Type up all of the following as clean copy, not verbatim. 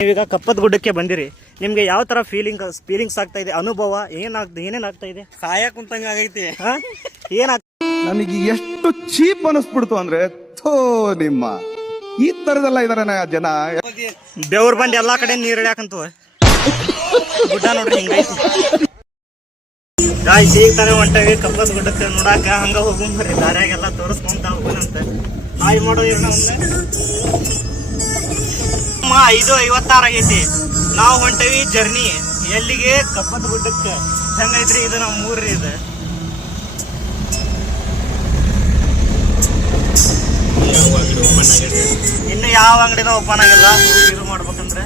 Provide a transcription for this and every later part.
ನೀವೀಗ ಕಪ್ಪದ ಗುಡ್ಡಕ್ಕೆ ಬಂದಿರಿ. ನಿಮ್ಗೆ ಯಾವ ತರ ಫೀಲಿಂಗ್ಸ್ ಆಗ್ತಾ ಇದೆ? ಅನುಭವ ಏನೇನ್ ಆಗ್ತಾ ಇದೆ? ಕಾಯಕ್ ಕುಂತಂಗ ಆಗೈತಿ. ನನಗೆ ಎಷ್ಟು ಚೀಪ್ ಅನಿಸ್ಬಿಡ್ತು ಅಂದ್ರೆ ನಿಮ್ಮ ಈ ತರದೆಲ್ಲ ಇದಾರೆ ಜನ. ಬೆವ್ರ ಬಂದ್ ಎಲ್ಲಾ ಕಡೆ ನೀರ್ ಇಳ್ಯಾಕಂತ ಗುಡ್ಡ ನೋಡ್ರಿ ಹಿಂಗೈತಿ. ಗಾಯ್ಸ್ ಈಗ ತಾನೇ ಹೊಂಟವಿ ಕಪ್ಪದ ಗುಡ್ಡಕ್ಕೆ ನೋಡಾಕ. ಹಂಗ ಹೋಗ್ರಿ ದಾರ್ಯಾಗೆಲ್ಲ ತೋರಿಸ್ಕೊಂತ ಹೋಗೋಣಂತ. ಹಾಯ್ ಮಾಡೋ ಇರೋಣ ಒಮ್ಮೆ. 5:56 ಆಗೈತಿ. ನಾವು ಹೊಂಟವಿ ಜರ್ನಿ ಎಲ್ಲಿಗೆ? ಕಪ್ಪದ ಗುಡ್ಡಕ್ಕೆ. ಹೆಂಗೈತ್ರಿ ಇದು? ನಮ್ಮ ಊರ್ರಿ ಇದು. ಇನ್ನು ಯಾವ ಅಂಗಡಿನ ಓಪನ್ ಆಗಿಲ್ಲ. ಇದು ಮಾಡ್ಬೇಕಂದ್ರೆ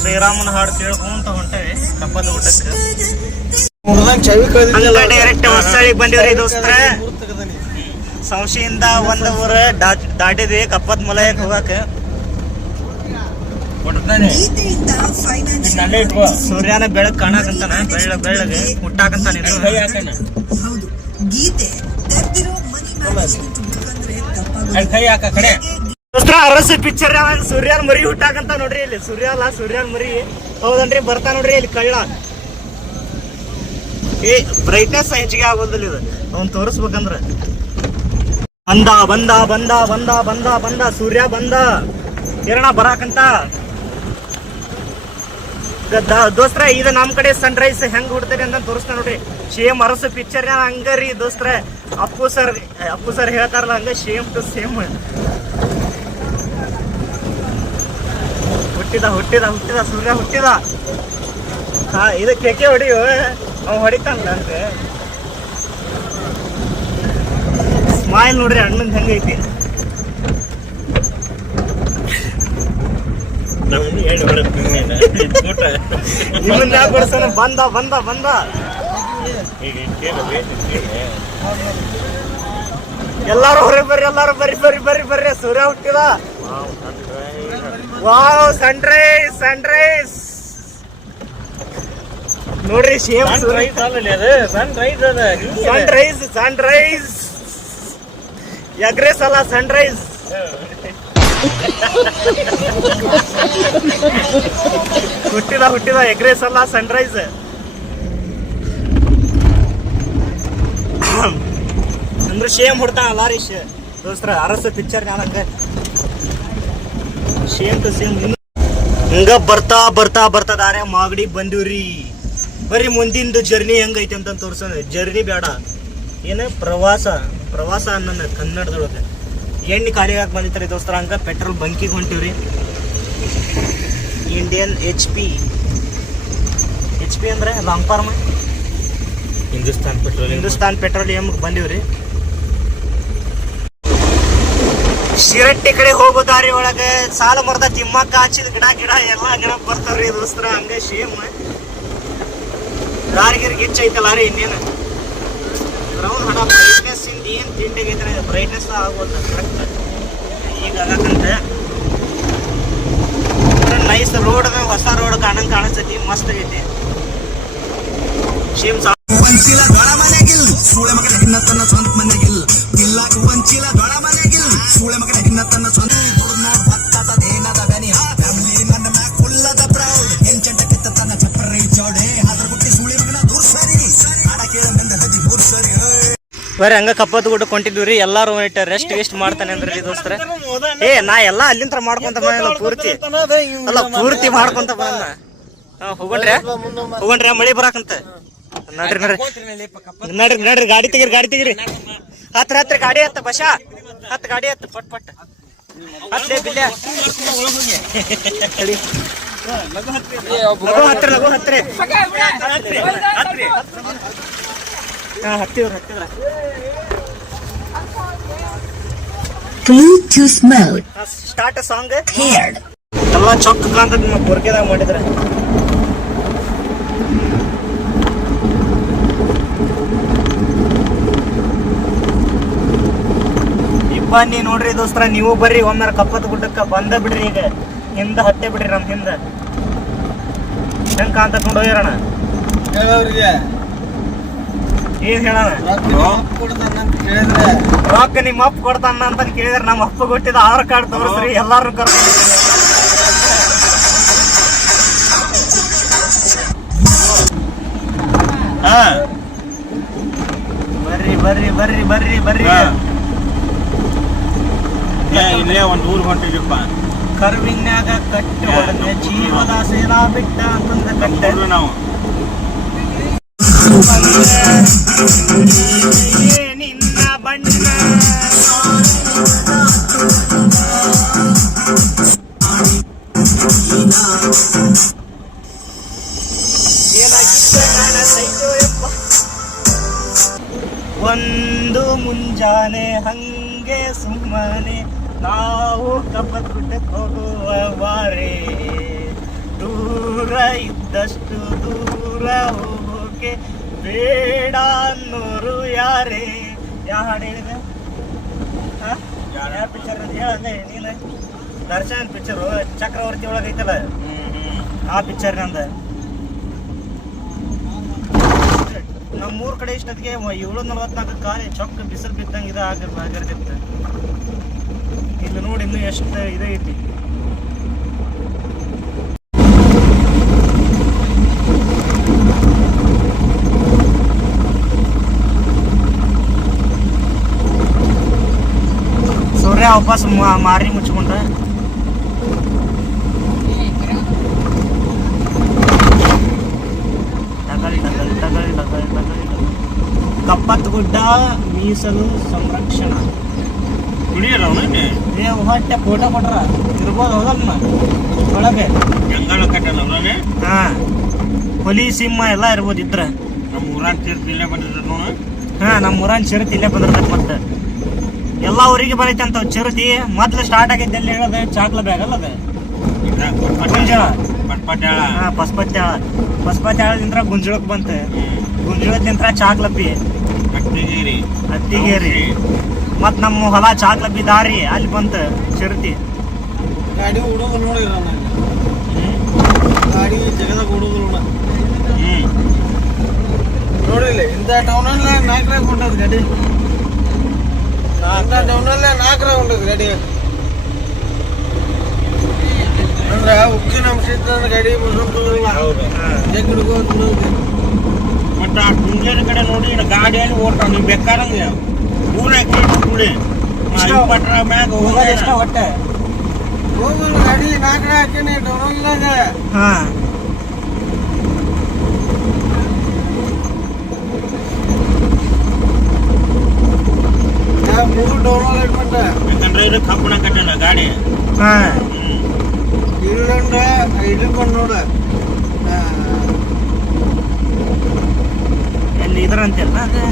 ಶ್ರೀರಾಮನ ಹಾಡು ಕೇಳ್ಕೊಂತ ಹೊಂಟೇವಿ ಕಪ್ಪದ ಗುಡ್ಡಕ್ಕೆ. ಡೈರೆಕ್ಟ್ ಹೊಸಳಿಗೆ ಬಂದಿವ್ರಿ ದೋಸ್ತ್ರ. ಸಂಶಯಿಂದ ಒಂದ್ ಊರ ದಾಟಿದ್ವಿ ಕಪ್ಪದ ಮಲಯಕ್ಕೆ ಹೋಗಕ್ಕೆ. ಸೂರ್ಯನ ಬೆಳಕ್ ಕಾಣಕಂತಾನ, ಬೆಳ್ಳಗೆ ಹುಟ್ಟಾಕಂತಾನ. ಅರಸ ಪಿಕ್ಚರ್ ಸೂರ್ಯನ ಮರಿ ಹುಟ್ಟಾಕಂತ ನೋಡ್ರಿ. ಇಲ್ಲಿ ಸೂರ್ಯ ಅಲ್ಲ, ಸೂರ್ಯನ ಮರಿ. ಹೌದನ್ರಿ, ಬರ್ತಾ ನೋಡ್ರಿ ಇಲ್ಲಿ ಕಳ್ಳ. ಬ್ರೈಟ್ನೆಸ್ ಹೆಚ್ಚಿಗೆ ಆಗೋದಿಲ್ಲ ಇದು ಅವ್ನ್ ತೋರಿಸ್ಬೇಕಂದ್ರ. ಬಂದ ಸೂರ್ಯ ಬಂದ ಕಿರಣ ಬರಾಕಂತ. ದೋಸ್ತ್ರ ಇದು ನಮ್ ಕಡೆ ಸನ್ರೈಸ್ ಹೆಂಗ್ ಹುಡ್ತೇನೆ ಅಂತ ತೋರಿಸ್ತಾ ನೋಡ್ರಿ. ಸೇಮ್ ಅರಸು ಪಿಕ್ಚರ್ ಹಂಗರಿ ದೋಸ್ತ್ರ. ಅಪ್ಪು ಸರ್ ಹೇಳ್ತಾರಲ್ಲ ಹಂಗ ಸೇಮ್ ಟು ಸೇಮ್. ಹುಟ್ಟಿದ ಸೂರ್ಯ ಹುಟ್ಟಿದ. ಹಾ, ಇದು ಕೆಕೆ ಹೊಡಿಯೋ ಅವ್ ಹೊಡಿತಾನಲ್ಲ ಅಂತ. ಸ್ಮೈಲ್ ನೋಡ್ರಿ ಅಣ್ಣಂದ್ ಹೆಂಗೈತಿ. ನಿಮ್ಮನ್ನ ಯಾಕೆ ಬರ್ಸೋಣ? ಬಂದ ಎಲ್ಲಾರು ಹೊರಗೆ ಬರ್ರಿ, ಎಲ್ಲಾರು ಬರ್ರಿ. ಸೂರ್ಯ ಹುಟ್ಟಿದ. ವಾವ್, ಸನ್ರೈಸ್ ನೋಡ್ರಿ. ಸನ್ರೈಸ್ ಎಗ್ರೆಸ್ ಅಲ್ಲ, ಸನ್ರೈಸ್. ಹುಟ್ಟಿದ ಎಗ್ರೆಸ್ ಅಲ್ಲ, ಸನ್ರೈಸ್. ಅಂದ್ರೆ ಶೇಮ್ ಹುಡ್ತಾನಲ್ಲ ರೀ ದೋಸ್ತ್ರ. ಅರಸ picture Nanak same to same. ಹಿಂಗ ಬರ್ತಾ ದಾರೆ ಮಾಗಡಿ ಬಂದಿವ್ರಿ. ಬರೀ ಮುಂದಿಂದು ಜರ್ನಿ ಹೆಂಗೈತಿ ಅಂತ ತೋರ್ಸೋಣ. ಜರ್ನಿ ಬೇಡ, ಏನ ಪ್ರವಾಸ ಅನ್ನೋಣ ಕನ್ನಡದೊಳಗೆ. ಎಣ್ಣೆ ಖಾಲಿಯಾಗಿ ಬಂದಿತ್ರಿ ದೋಸ್ತರ. ಹಂಗ ಪೆಟ್ರೋಲ್ ಬಂಕಿಗೆ ಹೊಂಟಿವ್ರಿ. ಇಂಡಿಯನ್ ಎಚ್ ಪಿ ಅಂದ್ರೆ ಲಾಂಗ್ ಫಾರ್ಮ್. ಹಿಂದೂಸ್ತಾನ್ ಪೆಟ್ರೋಲಿಯಂ ಬಂದಿವ್ರಿ. ಶಿರಟ್ಟಿ ಕಡೆ ಹೋಗೋ ದಾರಿ ಒಳಗೆ ಸಾಲ ಮರದ ತಿಮ್ಮಕ್ಕ ಹಚ್ಚಿದ ಗಿಡ ಎಲ್ಲಾ ಗಿಡ ಬರ್ತಾವ್ರಿ ದೋಸ್ತರ. ಹಂಗ ಸೇಮ್ ದಾರಿಗಿರಿ ಗಿಚ್ಚೈತಲ್ಲ ರೀ. ಇನ್ನೇನು ಬ್ರೈಟ್ನೆಸ್ ಇಂದ ಏನ್ ತಿಂಡಿಗೈತ್ರಿ, ಬ್ರೈಟ್ನೆಸ್ ಆಗೋದ ಕರೆಕ್ಟ್ ಈಗ ಆಗಕ್ಕಂತ. ನೈಸ್ ರೋಡ್, ಹೊಸ ರೋಡ್ ಕಾಣಿಸ್ತೈತಿ, ಮಸ್ತ್ ಆಗೈತಿ. ಸೇಮ್ ಬರೀ ಹಂಗ ಕಪ್ಪತ್ ಗುಡ್ಡ ಕೊಂಡಿದ್ವಿ. ಎಲ್ಲಾರು ರೆಸ್ಟ್ ಗಿಸ್ಟ್ ಮಾಡ್ತಾನೆ ಅಂದ್ರಿ ದೋಸ್ತರ. ನಾ ಎಲ್ಲಾ ಅಲ್ಲಿಂದ ಮಾಡ್ಕೊಂತ ಬಂದ ಪೂರ್ತಿ ಮಾಡ್ಕೊಂತ ಬಂದ. ಹೋಗಣ್ರಿ ಮಳಿ ಬರಾಕಂತ. ನಡ್ರಿ ಗಾಡಿ ತೆಗಿರಿ. ಹತ್ರ ಗಾಡಿ ಹತ್ತ ಬಶಾ. ಗಾಡಿ ಹತ್ತ ಪಟ್ ಹತ್ಲೆ ಬಿಲ್ಲೆ. ಲಗು ಹತ್ರ ಹತ್ತಿವ್ರ. Bluetooth mode. ಸ್ಟಾರ್ಟ್ ಸಾಂಗ್ ಎಲ್ಲ ಚೊಕ್ಕ ಕಾಂತ ನಿಮ್ಮ ಪೊರ್ಕೆದಾಗ ಮಾಡಿದ್ರೆ. ಬನ್ನಿ ನೋಡ್ರಿ ದೋಸ್ತರ, ನೀವು ಬರ್ರಿ ಒಮ್ಮೆ ಕಪ್ಪದ ಗುಡ್ಡಕ್ಕ ಬಂದ ಬಿಡ್ರಿ. ಈಗ ಹಿಂದ ಹತ್ತೆ ಬಿಡ್ರಿ, ನಮ್ ಹಿಂದ ಹೆಂಗ್ ಕಾಂತ ನೋಡೋಣ. ಏನ್ ಹೇಳ ರೊಕ್ಕ ನಿಮ್ಮ ಅಪ್ಪ ಕೊಡ್ತಾನ ಅಂತ ಕೇಳಿದ್ರೆ ನಮ್ಮ ಅಪ್ಪ ಕೊಟ್ಟಿದ್ದ ಆಧಾರ್ ಕಾರ್ಡ್ ತೋರಿಸ್ರಿ ಎಲ್ಲಾರು ಕರ್ಕೊಂಡು ಬರ್ರಿ ಬರ್ರಿ ಬರ್ರಿ ಬರ್ರಿ ಬರ್ರಿ ಇಲ್ಲೇ ಒಂದ್ ಊರ್ ಹೊಂಟಿದ್ಯಪ್ಪ ಕರ್ವಿನ್ಯಾಗ ಕಟ್ಟಿ ಹೊಡೆದ್ರೆ ಜೀವದ ಸೇನಾ ಬಿಟ್ಟ ಅಂತಂದ ಕಟ್ಟೆ ನಾವು ನಿನ್ನ ಬಣ್ಣ ಒಂದು ಮುಂಜಾನೆ ಹಂಗೆ ಸುಮ್ಮನೆ ನಾವು ಕಬ್ಬತ್ ಗುಡ್ಡಕ್ಕೆ ಹೋಗುವ ವಾರೆ ದೂರ ಇದ್ದಷ್ಟು ದೂರ ಹೋಗೋಕೆ ಬೇಡ ಅನ್ನೋರು ಯಾರೇ ಯಾವ ಹಾಡು ಹೇಳಿದೆ ಯಾವ ಪಿಕ್ಚರ್ ಅಂತ ಹೇಳಂದೆ ನೀನು ದರ್ಶನ್ ಪಿಕ್ಚರು ಚಕ್ರವರ್ತಿ ಒಳಗೈತಲ್ಲ ಆ ಪಿಕ್ಚರ್ ನಂದ ನಮ್ಮೂರ್ ಕಡೆ ಇಷ್ಟೊತ್ತಿಗೆ 7:44 ಕಾಲಿ ಚೊಕ್ಕ ಬಿಸಿಲು ಬಿದ್ದಂಗೆ ಇದು ಆಗಿರ್ತಿತ್ತು ಇಲ್ಲಿ ನೋಡಿ ಇನ್ನೂ ಎಷ್ಟು ಇದೈತಿ ಸೂರ್ಯ ವಾಪಸ್ ಮಾರಿ ಮುಚ್ಕೊಂಡ ಕಪ್ಪತ್ ಗುಡ್ಡ ಮೀಸಲು ಸಂರಕ್ಷಣಾ ಹೊಟ್ಟೆ ಫೋಟೋ ಕೊಟ್ರ ಇರ್ಬೋದು ಹೌದಲ್ಲ ಒಳಗೆ ಹಾ ಹುಲಿ ಸಿಂಹ ಎಲ್ಲ ಇರ್ಬೋದು ಇದ್ರ ನಮ್ಮ ಊರಾನ್ ಸೇರ್ತಿ ಇಲ್ಲೇ ಬಂದಿದ್ರು ನೋಡು ಹಾ ನಮ್ಮ ಊರಾನ್ ಚಿರತಿ ಇಲ್ಲೇ ಬಂದಿರ್ತಕ್ಕ ಮತ್ತೆ ಎಲ್ಲಾ ಊರಿಗೆ ಬರೈತೆ ಅಂತ ಚಿರತಿ ಮೊದ್ಲು ಸ್ಟಾರ್ಟ್ ಆಗೈತೆ ಎಲ್ಲಿ ಹೇಳೋದು ಚಾಕ್ಲ ಬ್ಯಾಗ್ ಅಲ್ಲ ಅದು ಗುಂಜಾಳ ಹಾ ಪಸ್ಪತ್ಯಾಳದಿಂದ ಗುಂಜಳಕ್ ಬಂತ ಗುಂಜಳದಿಂದ ಚಾಕ್ಲಪ್ಪಿ ಹತ್ತಿಗೇರಿ ಮತ್ ನಮ್ಮ ಹೊಲ ಚಾಕ್ಲಪ್ಪಿ ದಾರಿ ಅಲ್ಲಿ ಬಂತ ಚಿರತಿ ಗಾಡಿ ಹುಡುಗ ನೋಡಿರ ಗಾಡಿ ಜಗದಾಗ ಹುಡುಗ ನೋಡಿಲ್ಲ ಇಂಥ ಟೌನಲ್ಲಿ 4 ಹೊಂಟದ ಗಾಡಿ ಇಂಥ ಟೌನಲ್ಲೇ 4 ಹೊಂಟದ ಗಾಡಿ ಅಂದ್ರೆ ಉಕ್ಕಿನ ಅಂಶ ಇತ್ತಂದ್ರೆ ಗಾಡಿ ಮತ್ತ ಆ ಮುಂಜಾನೆ ಕಡೆ ನೋಡಿ ಗಾಡಿಯಲ್ಲಿ ಓಡ್ತಾವ ನೀವು ಬೇಕಾದಂಗೆ ಊರ ನೋಡಿ ಪಟ್ರ ಮ್ಯಾಗ ಹೊಟ್ಟೆ ಹೋಗಲ್ಲ ಗಾಡಿ 4 ಹಾಕಿನಿ ಟೌನಲ್ಲಾಗ ಹಾ ಮೂರು ಟೌನಲ್ಲಿ ಇಟ್ಬಿಟ್ಟ ಯಾಕಂದ್ರೆ ಇದು ಕಬ್ಬಣ ಕಟ್ಟಲ್ಲ ಗಾಡಿ ಹಾ ಇಲ್ಲಂಡ ಇಡ್ಕೊಂಡು ನೋಡ ಎಲ್ಲಿ ಇದ್ರಂತೆಲ್ಲ ಅದು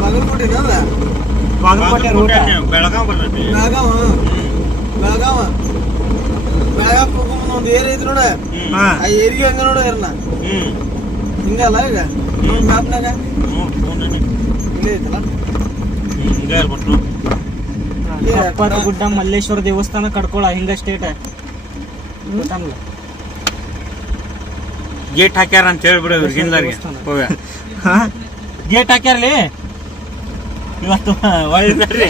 ಬಾಗಲಕೋಟೆನಲ್ಲ ಬಾಗಲಕೋಟೆ ರೂಟ್ ಬೆಳಗಾವ್ ಬರ್ತೈತಿ ಬೆಳಗಾವ ಬೆಳಗಾವ್ ಹೋಗ್ಕೊಂಡ್ ಒಂದು ಏರಿಯಾ ಐತಿ ನೋಡ ಹಾ ಆ ಏರಿಯಾ ಹಂಗ ನೋಡ ಇರ್ನ ಹಿಂಗಲ್ಲ ಈಗ ಮ್ಯಾಪ್ನಾಗ ಇಲ್ಲೇ ಐತಲ್ಲ ಹಿಂಗೆ ಇರ್ಬಿಟ್ಟು ಕಪ್ಪತ್ತ ಗುಡ್ಡ ಮಲ್ಲೇಶ್ವರ ದೇವಸ್ಥಾನ ಕಡ್ಕೊಳ ಹಿಂಗ ಸ್ಟೇಟ್ ಗೊತ್ತಲ್ಲ ಗೇಟ್ ಹಾಕ್ಯಾರ ಅಂತ ಹೇಳ್ಬಿಡು ಹಿಂದರಿಗೆ ಗೇಟ್ ಹಾಕ್ಯಾರ್ಲಿ ಇವತ್ತು ಹೊಳ್ಳಿ ನಡ್ರಿ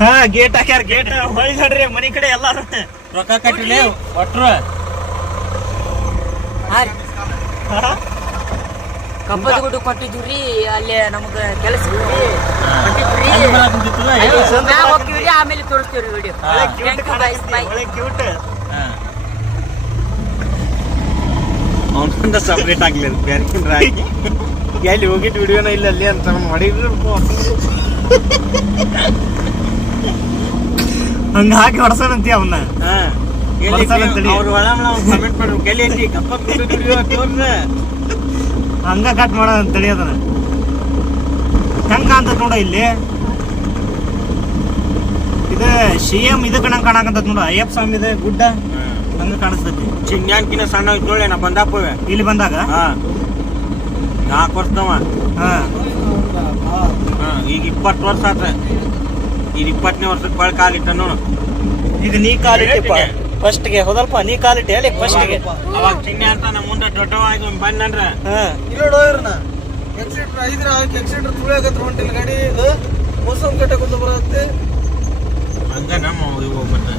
ಹಾ ಗೇಟ್ ಹಾಕ್ಯಾರ ಗೇಟ್ ಹೊಳ್ಳಿ ನಡ್ರಿ ಮನಿ ಕಡೆ ಎಲ್ಲಾರು ರೊಕ್ಕ ಕಟ್ಟಿಲಿ ಒಟ್ರು ಕಬ್ಬದ ಗುಡ್ಡ ಕೊಟ್ಟಿದ್ವಿ ಅಲ್ಲಿ ನಮಗ ಕೆಲಸ ಹೋಗ್ತೀವಿ ಆಮೇಲೆ ತೋರಿಸ್ತೀವಿ ವಿಡಿಯೋ ಒಳ್ಳೆ ಕ್ಯೂಟ್ ಅವನಿಂದ ಸಪ್ರೇಟ್ ಆಗ್ಲಿಲ್ಲ ಬೇರೆ ಹಾಕಿ ಎಲ್ಲಿ ಹೋಗಿದ್ದು ವಿಡಿಯೋನ ಇಲ್ಲ ಅಲ್ಲಿ ಅಂತ ಮಾಡಿದ್ರು ಹಂಗ ಹಾಕಿ ಹೊಡ್ಸೋಣಂತಿ ಅವನ್ನ ಅವ್ರು ಕಮೆಂಟ್ ಮಾಡ್ರು ಎಲ್ಲಿ ಐತಿ ಕಪ್ಪ ವಿಡಿಯೋ ತೋರ್ಸ ಹಂಗ ಕಟ್ ಮಾಡೋಣ ತಿಳಿಯೋದನ ಹೆಂಗ ಅಂತ ನೋಡ ಇಲ್ಲಿ ಇದು CM ಇದು ಕಣಂಗ್ ಕಾಣಕಂತ ನೋಡ ಅಯ್ಯಪ್ಪ ಸ್ವಾಮಿ ಇದೆ ಗುಡ್ಡ ಹಂಗ ಕಾಣಿಸ್ತೈತಿ ಚಿಂಗ್ಯಾನ್ಕಿನ ಸಣ್ಣ ನೋಡಿ ನಾ ಬಂದಾಪವೆ ಇಲ್ಲಿ ಬಂದಾಗ 4 ವರ್ಷದವ ಈಗ 20 ವರ್ಷ ಆತ ಈಗ 20ನೇ ವರ್ಷಕ್ಕೆ ಕಾಲಿಟ್ಟ ನೋಡು ಈಗ ನೀ ಕಾಲಿಟ್ಟಿಪ್ಪ ಫಸ್ಟ್ಗೆ ಹೋದಲ್ಪ ನೀ ಕಾಲಿಟ್ಟಿ ಅಲ್ಲಿ ಫಸ್ಟ್ಗೆ. ಅವಾಗ ಚಿನ್ನೆ ಅಂತ ನಮ್ಮ ಮುಂದೆ ದೊಡ್ಡವಾಗಿ ಬಂದಂದ್ರ ಇಲ್ಲೋಡ್ ಹೋಗ್ರಣ್ಣ ಎಕ್ಸಿಟ್ರ್ ಐದ್ರ ಎಕ್ಸಿಟ್ರ್ ತುಳಿಯಾಕತ್ರ ಹೊಂಟಿಲ್ಲ ಗಾಡಿ ಮೋಸಮ್ ಕಟ್ಟೆ ಕುಂತ ಬರುತ್ತೆ ಹಂಗ ನಮ್ಮ ಇವು ಮತ್ತೆ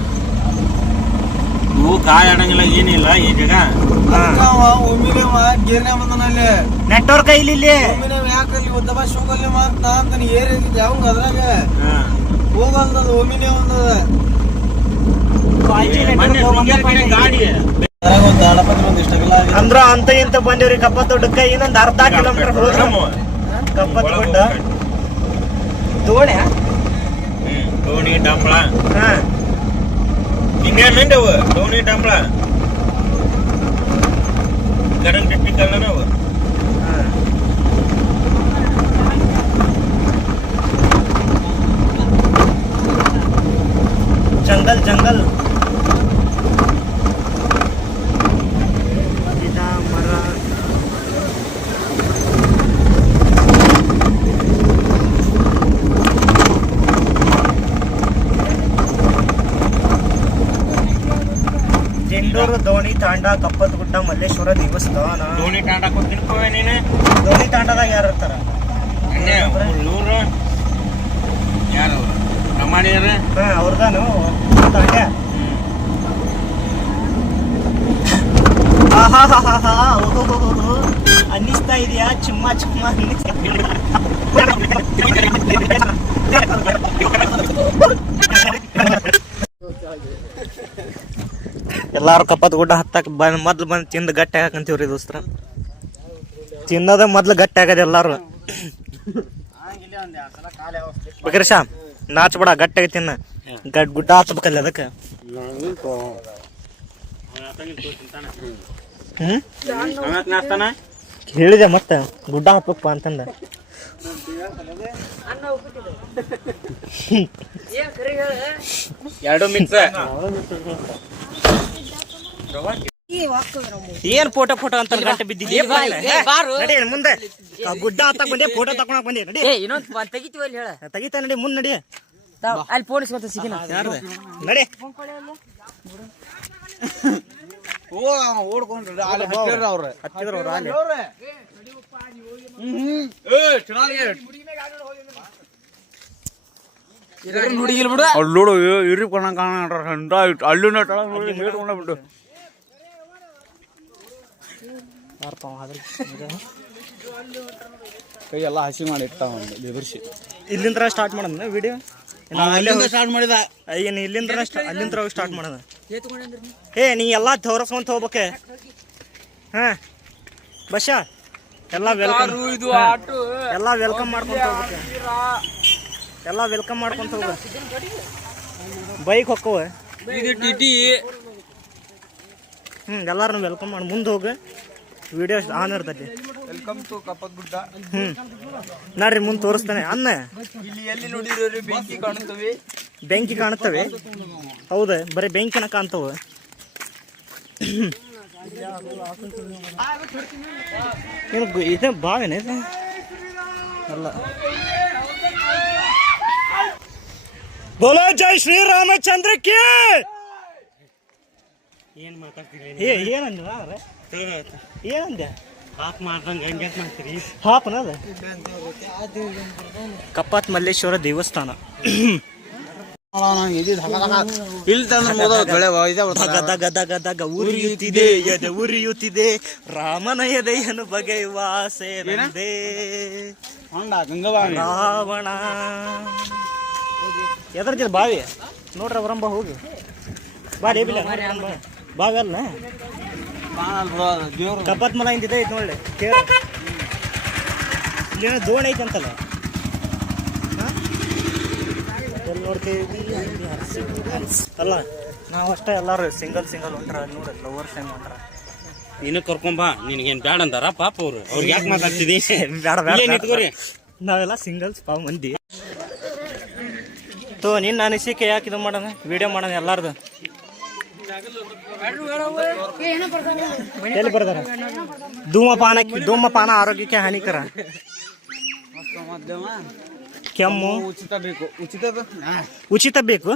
ಇವು ಕಾಯಿ ಆಡಂಗಿಲ್ಲ ಏನಿಲ್ಲ ಈ ಜಾಗ. ಒಮ್ಮಿಗೆ ಗೇರ್ನೆ ಬಂದನಲ್ಲಿ ನೆಟ್ವರ್ಕ್ ಇಲ್ಲಿ ಒಮ್ಮಿನ ಯಾಕಲ್ಲಿ ಉದ್ದಬ ಶೋಕಲ್ಲಿ ಮಾತ ಅಂತ ನೀ ಏರಿದ್ದೆ ಯಾವಂಗ ಅದ್ರಾಗ ಹೋಗಲ್ದದ ಒಮ್ಮಿನೇ ಒಂದದ ಗಾಡಿ ಅದ್ರಾಗ ಒಂದು ಅಡಪತ್ರ ಒಂದು ಇಷ್ಟಾಗಿಲ್ಲ ಅಂದ್ರ ಅಂತ ಇಂತ ಬಂದೇವ್ರಿ ಕಪ್ಪತ್ ದೊಡ್ಡಕ್ಕ ಇನ್ನೊಂದ್ ಅರ್ಧ ಕಿಲೋಮೀಟರ್ ಹೋದ್ರ ಕಪ್ಪತ್ ಗುಡ್ಡ ದೋಣೆ. ದೋಣಿ ಡಂಬಳ ಹಿಂಗೇನಂದವು ದೋಣಿ ಡಂಬಳ ಗಡಂಗ್ ಟೆಕ್ನಿಕಲ್ ನಾವು ಜಂಗಲ್ ಜಂಗಲ್ ಮರ ಜೆಂಡೂರು ದೋಣಿ ತಾಂಡ ಕಪ್ಪತ್ ಗುಡ್ಡ ಮಲ್ಲೇಶ್ವರ ದೇವಸ್ಥಾನ. ದೋಣಿ ತಾಂಡಕ್ಕೆ ಹೋಗಿ ತಿಳ್ಕೋವೆ ನೀನು. ದೋಣಿ ತಾಂಡದಾಗ ಯಾರು ಇರ್ತಾರ? ಅಲ್ಲೇ ನೂರು ಯಾರು ಪ್ರಮಾಣಿಯರ ಅವ್ರದಾನು ತಾಂಡ್ಯ. ಅನ್ನಿಸ್ತಾ ಇದೆಯಾ ಚಿಮ್ಮ ಚಿಮ್ಮ ಎಲ್ಲಾರು ಕಪ್ಪತ್ ಗುಡ್ಡ ಹತ್ತಕ್ ಮೊದ್ಲು ಬಂದು ತಿಂದು ಗಟ್ಟಿ ಹಾಕಂತೀವ್ರಿ ದೋಸ್ತರ. ತಿನ್ನೋದ ಮೊದ್ಲು ಗಟ್ಟಿ ಆಗದ ಎಲ್ಲಾರು. ಬೇಕ್ರಿ ಶಾ ನಾಚ್ಬೇಡ ಗಟ್ಟಾಗಿ ತಿನ್ನ ಗುಡ್ಡ ಹತ್ಬೇಕಲ್ಲ ಅದಕ್ಕೆ. ಹೇಳಿದೆ ಮತ್ತೆ ಗುಡ್ಡ ಹತ್ಬೇಕಪ್ಪ ಅಂತಂದ. ಎರಡು ಮಿಕ್ಸ್ ಏನ್ ಫೋಟೋ ಫೋಟೋ ಅಂತ ಗಂಟೆ ಬಿದ್ದಿದ್ದೆ ಮುಂದೆ ಗುಡ್ಡ ಹತ್ತಕ್ ಬಂದೆ ಫೋಟೋ ತಕೊಳಕ್ ಬಂದೆ ನಡಿ. ಇನ್ನೊಂದು ತೆಗಿತೀವಲ್ಲಿ ಹೇಳ ತೆಗಿತಾ ನಡಿ ಮುಂದ್ ನಡಿ ಅಲ್ಲಿ ಫೋನ್ ಇಸ್ಕೊತ ಸಿಗಿನ ನಡಿ. ಓಡ್ಕೊಂಡ್ರಿ ಅಲ್ಲಿ ಹತ್ತಿರ ಅವ್ರ ಹತ್ತಿದ್ರು ಅವ್ರು ಅಲ್ಲಿ. ನುಡಿಗಿಲ್ ಬಿಡು ಅಲ್ಲಿ ನೋಡು ಇರಿ ಕೊಣ ಕಾಣ ಅಲ್ಲಿನ ನೋಡಿ ಹೇಳ್ಕೊಂಡ ಬಿಟ್ಟು ಕೈ ಎಲ್ಲ ಹಸಿ ಮಾಡಿ ಇರ್ತಾವ ಬೆದರ್ಸಿ. ಇಲ್ಲಿಂದ ಸ್ಟಾರ್ಟ್ ಮಾಡೋಣ ವಿಡಿಯೋ. ಸ್ಟಾರ್ಟ್ ಮಾಡಿದ ಏನ್ ಇಲ್ಲಿಂದ ಅಲ್ಲಿಂದ ಸ್ಟಾರ್ಟ್ ಮಾಡೋಣ. ಏ ನೀ ಎಲ್ಲಾ ತೋರಿಸ್ಕೊಂತ ಹೋಗ್ಬೇಕೆ. ಹಾ ಬಶ ಎಲ್ಲ ವೆಲ್ಕಮ್ ಎಲ್ಲ ವೆಲ್ಕಮ್ ಮಾಡ್ಕೊಂತ ಹೋಗ್ಬೇಕೆ. ಎಲ್ಲ ವೆಲ್ಕಮ್ ಮಾಡ್ಕೊಂತ ಹೋಗ. ಬೈಕ್ ಹೊಕ್ಕವ ಎಲ್ಲಾರನ್ನ ವೆಲ್ಕಮ್ ಮಾಡಿ ಮುಂದೆ ಹೋಗ. ವಿಡಿಯೋ ಆನ್ ಇರ್ತೈತಿ. ವೆಲ್ಕಮ್ ಟು ಕಪ್ಪತ್ ಗುಡ್ಡ. ನೋಡ್ರಿ ಮುಂದೆ ತೋರಿಸ್ತಾನೆ ಅನ್ನ. ಇಲ್ಲಿ ಎಲ್ಲಿ ನೋಡಿರೋರಿ ಬೆಂಕಿ ಕಾಣುತ್ತವೆ. ಬೆಂಕಿ ಕಾಣುತ್ತವೆ ಹೌದ ಬರೀ ಬೆಂಕಿನ ಕಾಣ್ತವ. ಇದೆ ಬಾವೇನೆ ಅಲ್ಲ. ಬೋಲೋ ಜೈ ಶ್ರೀರಾಮಚಂದ್ರಕ್ಕೆ. ಏನ್ ಮಾತಾಡ್ತೀರಿ ಏನಂದೆ ಹಾಕ್ ಮಾಡ್ದಂಗ ಹೆಂಗೆ ಮಾಡ್ತೀರಿ? ಹಾಪನದ ಕಪ್ಪತ್ ಮಲ್ಲೇಶ್ವರ ದೇವಸ್ಥಾನ. ದಗ ದಗ ದಗ ಉರಿಯುತ್ತಿದೆ ಎದೆ ಉರಿಯುತ್ತಿದೆ ರಾಮನ ಎದೆಯನ್ನು ಬಗೆಯುವ ಆಸೆ ನಂದೇ ರಾವಣ. ಎದರ್ತಿದ ಬಾವಿ ನೋಡ್ರ ಅವರಂಬ ಹೋಗಿ ಬಾಡಿ ಬಾವಿ ಅಲ್ಲ ಕಪ್ಪತ್ ಮಲ ಇಂತಿದೆ ಐತಿ ನೋಡ್ರಿ. ಇಲ್ಲೇನೋ ದೋಣಿ ಐತಿ ಅಂತಲ್ಲ ಎಲ್ಲಿ ನೋಡ್ತೀವಿ ಅಲ್ಲ. ನಾವು ಅಷ್ಟೇ ಎಲ್ಲಾರು ಸಿಂಗಲ್ ಹೊಂಟಾರ ನೋಡ್ರಿ ಲವರ್ಸ್ ಹೆಂಗ್ ಹೊಂಟಾರ. ನೀನು ಕರ್ಕೊಂಬಾ ನಿನಗೇನ್ ಬ್ಯಾಡ ಅಂದಾರ ಪಾಪ ಅವ್ರು. ಅವ್ರಿಗೆ ಯಾಕೆ ಮಾತಾಡ್ತಿದಿ? ಬೇಡ ನಿಂತ್ಕೋರಿ. ನಾವೆಲ್ಲ ಸಿಂಗಲ್ಸ್ ಪಾ ಮಂದಿ. ತೋ ನಿನ್ನ ಅನಿಸಿಕೆ ಯಾಕೆ ಇದು ಮಾಡೋಣ ವಿಡಿಯೋ ಮಾಡೋಣ ಎಲ್ಲಾರ್ದು. ಎಲ್ಲಿ ಬರ್ದಾರ? ಧೂಮಪಾನ ಆರೋಗ್ಯಕ್ಕೆ ಹಾನಿಕರ. ಕೆಮ್ಮು ಉಚಿತ ಬೇಕು ಉಚಿತ ಬೇಕು.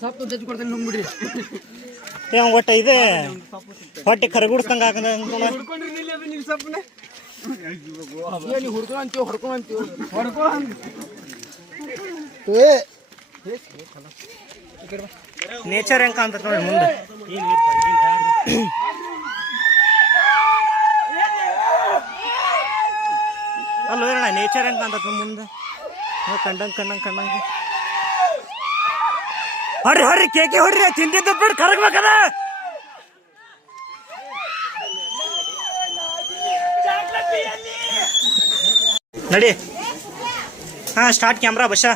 ಸೊಪ್ಪು ಜಜ್ಜಿ ಕೊಡ್ತೇನೆ ನುಂಗ್ಬಿಡ್ರಿ. ಒಟ್ಟ ಇದೆ ಹೊಟ್ಟೆ ಕರಗುಡ್ಸ್ದಂಗ ಹಾಕಂದ ಹುಡ್ಕೊಂಡ್ರಿ ನಿಲ್ಲಿ ಅದು ನೀವು ಸೊಪ್ಪನ್ನ ನೀವು ಹುಡ್ಕೊಂತೀವಿ ಹೊಡ್ಕೊ ನೇಚರ್ ಹೆಂಗ್ ಕಾಣ್ತದ ನೋಡಿ ಮುಂದೆ. ಅಲ್ಲ ಹೇಳ ನೇಚರ್ ಹೆಂಗ್ ಕಾಣ್ತದ ಮುಂದೆ ಕಂಡಂಗ ಹೊರ್ರಿ ಕೇಕಿ ಹೊಡ್ರಿ ತಿಂದಿದ್ದು ಬಿಟ್ಟು ಕರಗ್ಬೇಕದ. ನಡಿ ಹಾ start camera Basha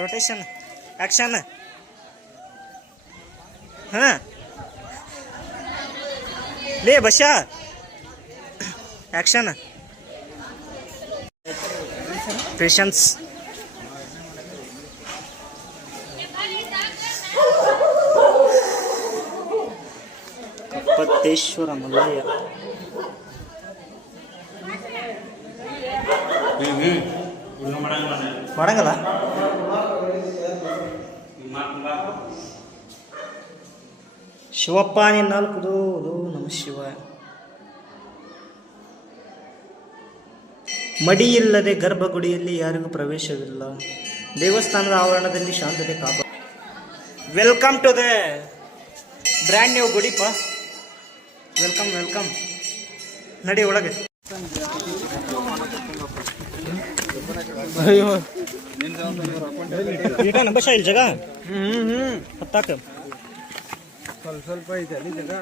rotation action ಹಾ ಲೇ ಬಶಾ ಆಕ್ಷನ್ ಪೇಷನ್ಸ್ ಕಪ್ಪತ್ತೇಶ್ವರ ಮಲ್ಲಯ್ಯ ಮಾಡಂಗಲ್ಲ ಶಿವಪ್ಪ ನಿನ್ನ ನಾಲ್ಕುದು ನಮ ಶಿವ. ಮಡಿಯಿಲ್ಲದೆ ಗರ್ಭಗುಡಿಯಲ್ಲಿ ಯಾರಿಗೂ ಪ್ರವೇಶವಿಲ್ಲ. ದೇವಸ್ಥಾನದ ಆವರಣದಲ್ಲಿ ಶಾಂತತೆ ಕಾಪ. Welcome to the brand new ಗುಡಿಪ. ವೆಲ್ಕಮ್ ನಡಿ ಒಳಗೆ. ಈಗ ನಂಬಶ ಇಲ್ಲಿ ಜಾಗ ಹತ್ತಾಕ ಸ್ವಲ್ಪ ಐತೆ ಅಲ್ಲಿ ಜಾಗ.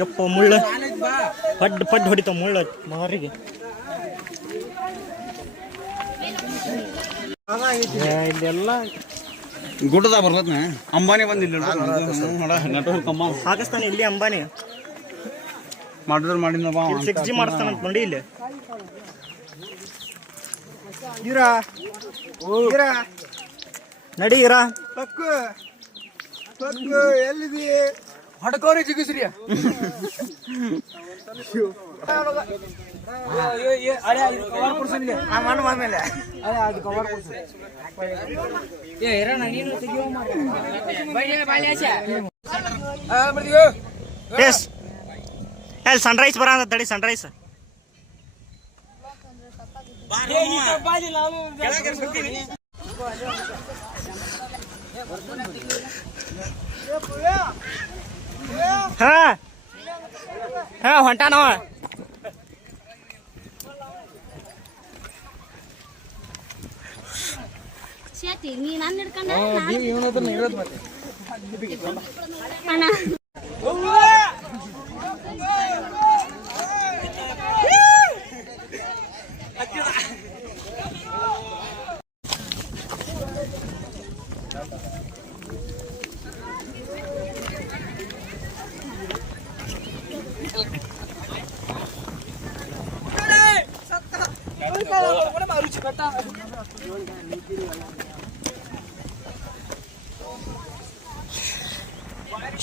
ಯಪ್ಪ ಮುಳ್ಳ ಪಡ್ ಹೊಡಿತಾವ ಮುಳ್ಳ ಮಾರಿಗೆ. ಇಲ್ಲೆಲ್ಲ ಗುಡ್ಡದಾಗ ಬರ್ತದ ಅಂಬಾನಿ ಬಂದಿಲ್ಲ ಹಾಕಿಸ್ತಾನೆ ಇಲ್ಲಿ ಅಂಬಾನಿ ಮಾಡಿದ್ರ ಮಾಡಿದ 6G ಮಾಡಿಸ್ತಾನಂತ ನೋಡಿ ಇಲ್ಲಿ. ನಡಿ ಇರ ಎಲ್ಲಿದಿ ಹೊಡ್ಕೋರಿ ಜಿಗಿಸ್ರಿ. ಎಸ್ ಅಲ್ಲಿ ಸನ್ರೈಸ್ ಬರ ಅಂತ ತಡಿ. ಸನ್ರೈಸ್ ಹಾ ಹೊಂಟಾನವ.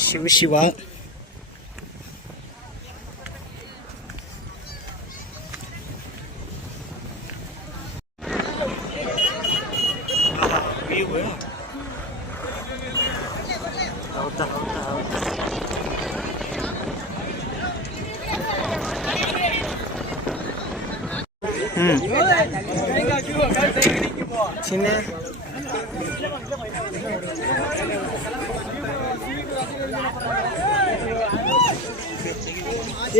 ಶಿವ ಶಿವ ಹೌದಾ ಚಿನ್ನೆ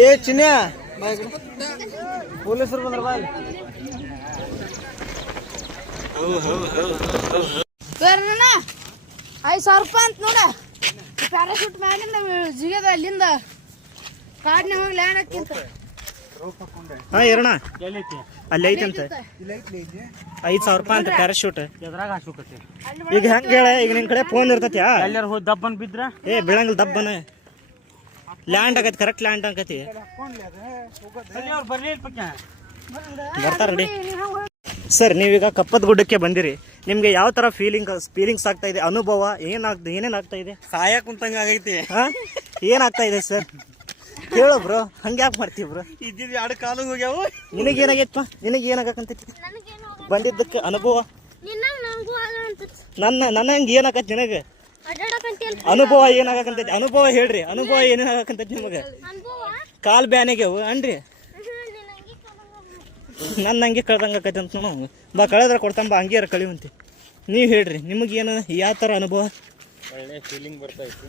ಏ ಚಿನ್ಯ ಪೊಲೀಸರು ಬಂದ್ರ ಬಾ. ₹5,000 ಅಂತ ನೋಡ. ಪ್ಯಾರಾಶೂಟ್ ಮ್ಯಾಲಿಂದ ಜಿಗದ ಅಲ್ಲಿಂದ ಕಾಡ್ನ ಹೋಗಿ ಲ್ಯಾಂಡ್ ಹಾಕಿಂತ. ಹಾ ಇರೋಣ ಅಲ್ಲಿ ಐತಂತ ₹5,000 ಅಂತ ಪ್ಯಾರಾಶೂಟ್. ಈಗ ಹೆಂಗ ಹೇಳ, ಈಗ ನಿನ್ ಕಡೆ ಫೋನ್ ಇರ್ತೈತಿ ಎಲ್ಲಾರು ಹೋಗಿ ದಬ್ಬನ್ ಬಿದ್ರ ಏ ಬೀಳಂಗಿಲ್ಲ ದಬ್ಬನ ಲ್ಯಾಂಡ್ ಆಗೈತಿ. ಕರೆಕ್ಟ್ ಲ್ಯಾಂಡ್ ಆಗೈತಿ. ಬರ್ತಾರ ರೆಡಿ. ಸರ್ ನೀವೀಗ ಕಪ್ಪದ ಗುಡ್ಡಕ್ಕೆ ಬಂದಿರಿ. ನಿಮ್ಗೆ ಯಾವ ತರ ಫೀಲಿಂಗ್ಸ್ ಆಗ್ತಾ ಇದೆ? ಅನುಭವ ಏನೇನ್ ಆಗ್ತಾ ಇದೆ? ಸಾಯಕ್ ಕುಂತಂಗ ಆಗೈತಿ. ಹಾ ಏನಾಗ್ತಾ ಇದೆ ಸರ್ ಹೇಳು ಬ್ರೋ. ಹಂಗ್ಯಾಕ್ ಮಾಡ್ತೀವಿ ಬ್ರೋ? ಇದ್ದಿದ್ 2 ಕಾಲು ಹೋಗ್ಯಾವ. ನಿನಗೇನಾಗೈತಪ್ಪ? ನಿನಗೇನಾಗಂತೈತಿ ಬಂದಿದ್ದಕ್ಕೆ ಅನುಭವ? ನನ್ನ ಹಂಗೆ ಏನಾಕತ್ ನಿನಗೆ ಅನುಭವ ಏನಾಗಕಂತೈತಿ? ಅನುಭವ ಹೇಳ್ರಿ, ಅನುಭವ ಏನೇನಾಗಕಂತೈತಿ ನಿಮಗೆ? ಕಾಲ್ ಬ್ಯಾನಿಗೆವು ಅನ್ರಿ, ನನ್ನ ಹಂಗೆ ಕಳ್ದಂಗೆ ಆಕೈತಿ ಅಂತ ನಾವು ಬಾ ಕಳೆದ್ರೆ ಕೊಡ್ತಾಂಬ ಹಂಗೆ ಕಳಿವಂತಿ. ನೀವು ಹೇಳ್ರಿ, ನಿಮಗೇನು ಯಾವ ಥರ ಅನುಭವ? ಒಳ್ಳೆ ಫೀಲಿಂಗ್ ಬರ್ತಾ ಇತ್ತು.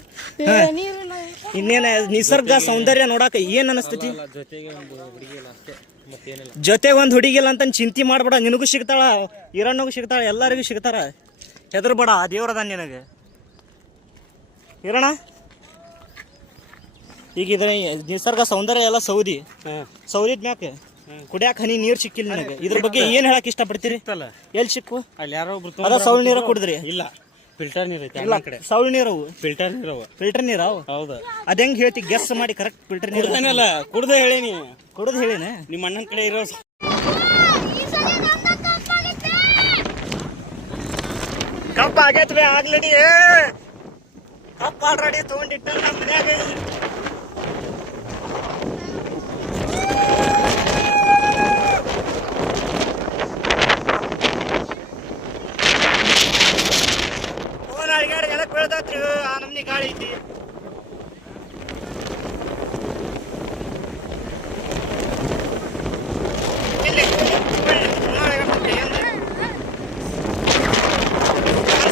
ಇನ್ನೇನ ನಿಸರ್ಗ ಸೌಂದರ್ಯ ನೋಡಾಕ ಏನ್ ಅನಸ್ತೈತಿ? ಜೊತೆಗೆ ಒಂದು ಹುಡುಗಿ ಇಲ್ಲ ಅಷ್ಟೇ, ಮತ್ತೇನಿಲ್ಲ. ಜೊತೆ ಒಂದು ಹುಡುಗಿಲ್ಲ ಅಂತ ಚಿಂತೆ ಮಾಡ್ಬೇಡ, ನಿನಗೂ ಸಿಗ್ತಾಳ, ಹಿರಣ್ಣಗೂ ಸಿಗ್ತಾಳ, ಎಲ್ಲರಿಗೂ ಸಿಗ್ತಾರ. ಹೆದರ್ಬೇಡ, ಆ ದೇವ್ರದ ನಿನಗೆ. ಹಿರಣ್ಣ ಈಗ ಇದ್ರ ನಿಸರ್ಗ ಸೌಂದರ್ಯ ಎಲ್ಲ ಸೌದಿದ್ ಮ್ಯಾಕೆ ಕುಡಿಯಾಕ ಹನಿ ನೀರು ಸಿಕ್ಕಿಲ್ಲ ನನಗೆ. ಇದ್ರ ಬಗ್ಗೆ ಏನ್ ಹೇಳಕ್ ಇಷ್ಟಪಡ್ತೀರಿ? ಎಲ್ಲಿ ಸಿಕ್ಕು? ಅಲ್ಲಿ ಯಾರೋ ಒಬ್ರು ಅದ ಸೌಳ್ ನೀರ ಕುಡಿದ್ರಿ? ಇಲ್ಲ, ಫಿಲ್ಟರ್ ನೀರು ಐತೆ ಇಲ್ಲ, ಕಡೆ. ಸೌಳ್ ನೀರವು ಫಿಲ್ಟರ್ ನೀರು ಫಿಲ್ಟರ್ ನೀರಾವು? ಹೌದು. ಅದ ಹೆಂಗ್ ಹೇಳ್ತಿ? ಗೆಸ್ ಮಾಡಿ ಕರೆಕ್ಟ್ ಫಿಲ್ಟರ್ ನೀರು ಕುಡ್ದು ಹೇಳೀನಿ. ಕುಡಿದ್ ಹೇಳಿನ? ನಿಮ್ಮ ಅಣ್ಣನ ಕಡೆ ಇರೋ ಕಪ್ಪ ಆಗೈತ್ರಿ ಆಗ್ಲಡಿ. ಕಪ್ಪ ಆಲ್ರೆಡಿ ತಗೊಂಡಿಟ್ಟ ನಮ್ಮ ಮನ್ಯಾಗ. ಫೋನ್ ಅಡಿಗಾಡಿ ಎದಕ್ ಬೀಳ್ತೈತ್ರಿ? ಆ ನಮ್ನಿ ಗಾಳಿ ಐತಿ.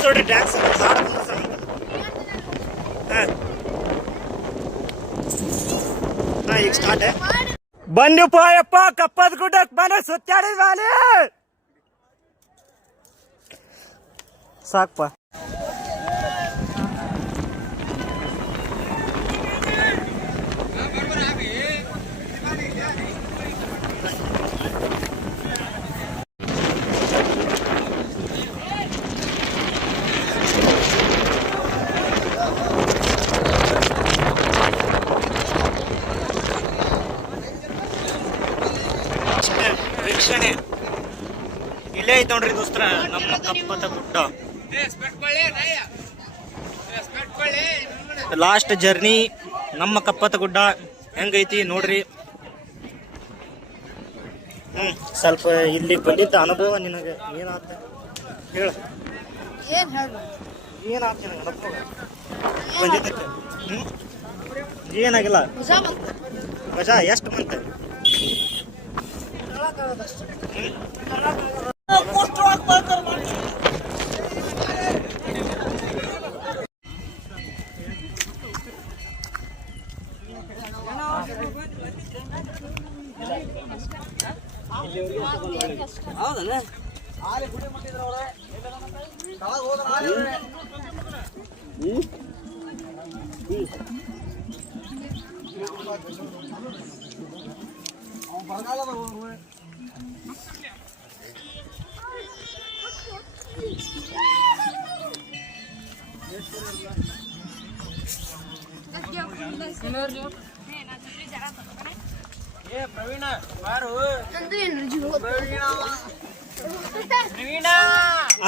ನೋಡ್ರಿ ಡ್ಯಾನ್ಸ್ ಈಗ ಸ್ಟಾರ್ಟ್. ಬಂದಿಪ್ಪ ಯಪ್ಪ ಕಪ್ಪದ ಗುಡ್ಡಕ್ ಮನೆ ಸುತ್ತಾಡಿದ ಮೇಲೆ ಸಾಕಪ್ಪ. ವೀಕ್ಷಣೆ ಇಲ್ಲೇ ಐತ್ ನೋಡ್ರಿ ದೋಸ್ತರ, ನಮ್ಮ ಕಪ್ಪದ ಗುಡ್ಡ. ಲಾಸ್ಟ್ ಜರ್ನಿ ನಮ್ಮ ಕಪ್ಪತ್ತ ಗುಡ್ಡ ಹೆಂಗೈತಿ ನೋಡ್ರಿ. ಸ್ವಲ್ಪ ಇಲ್ಲಿ ಬಂದಿದ್ದ ಅನುಭವ ನಿನಗೆ ಏನಾತ ಹೇಳ? ಏನಾತ ನಿನಗೆ ಅನುಭವ ಬಂದಿದ್ದಕ್ಕೆ? ಏನಾಗಿಲ್ಲ. ಮಜಾ ಎಷ್ಟು ಮಂತ್? ಹೌದಲ್ಲ ಪ್ರವೀಣ ಬಾರು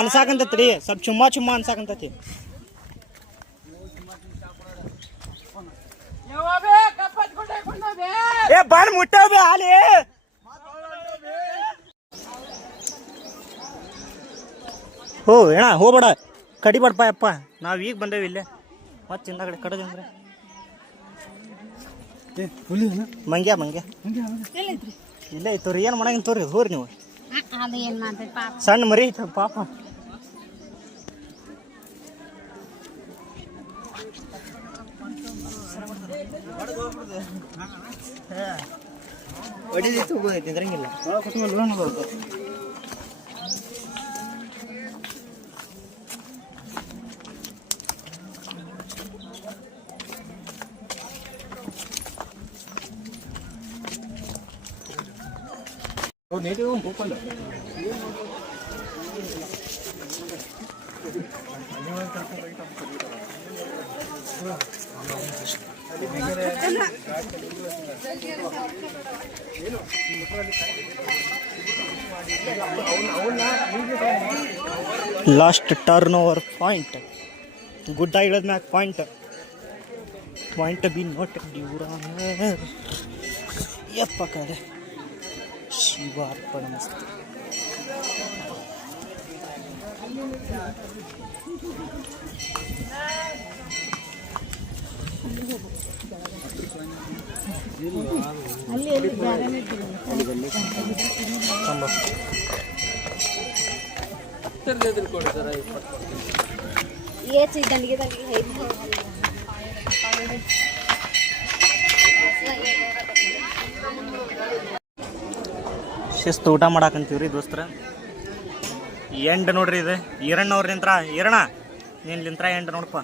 ಅನ್ಸಾಕಂತತ್ರಿ, ಸ್ವಲ್ಪ ಚುಮ್ಮಾ ಚುಮ್ಮಾ ಅನ್ಸಾಕಂತತಿ. ಏ ಬಂದ್ ಮುಟ್ಟಬೇ ಹಾಲಿ. ಹೋ ಏಣ ಹೋಗ್ಬೇಡ, ಕಡಿಬಾರ್ದಪ್ಪ ಯಪ್ಪ. ನಾವ್ ಈಗ ಬಂದೇವಿ ಇಲ್ಲೇ, ಮತ್ತೆ ಹಿಂದಗಡೆ ಕಡದಂದ್ರೆ ಮಂಗ್ಯ ಇಲ್ಲೇ ಐತವ್ರಿ. ಏನ್ ಮಾಡಂಗಿಲ್ಲ ತೋರಿ, ಹೋರಿ ನೀವು. ಸಣ್ಣ ಮರಿ ಐತ ಪಾಪ. ತಿಂದ್ರಂಗಿಲ್ಲ. Last turn over point. ಗುಡ್ಡ ಇಳಿದ್ಮ್ಯಾಗ ಪಾಯಿಂಟ್ ಬಿ ನೋಟ್ ಡ್ಯೂರಾನರ್. ಯಪ್ಪ ಕಡೆ ಶಿವಾರ್ಪಣ ಮಸ್ತ್. ಶಿಸ್ತು ಊಟ ಮಾಡಾಕಂತೀವ್ರಿ ದೋಸ್ತರ. ಎಂಡ್ ನೋಡ್ರಿ ಇದು ಈರಣ್ಣವ್ರ ನಿಂತ್ರ. ಈರಣ್ಣ ನೀನ್ ನಿಂತ್ರ ಎಂಡ್ ನೋಡಪ್ಪ.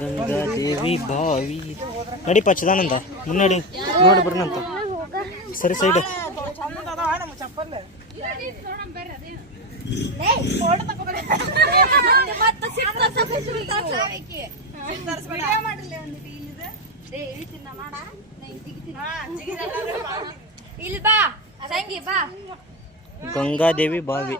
ಗಂಗಾದೇವಿ ಬಾವಿ ನಡಿ ಪಚ್ಚದಾನಂದ ಮುನ್ನಡಿ ನೋಡಿ ಬರ್ನಂತ. ಸರಿ ಸೈಡ್ ಗಂಗಾದೇವಿ ಬಾವಿ.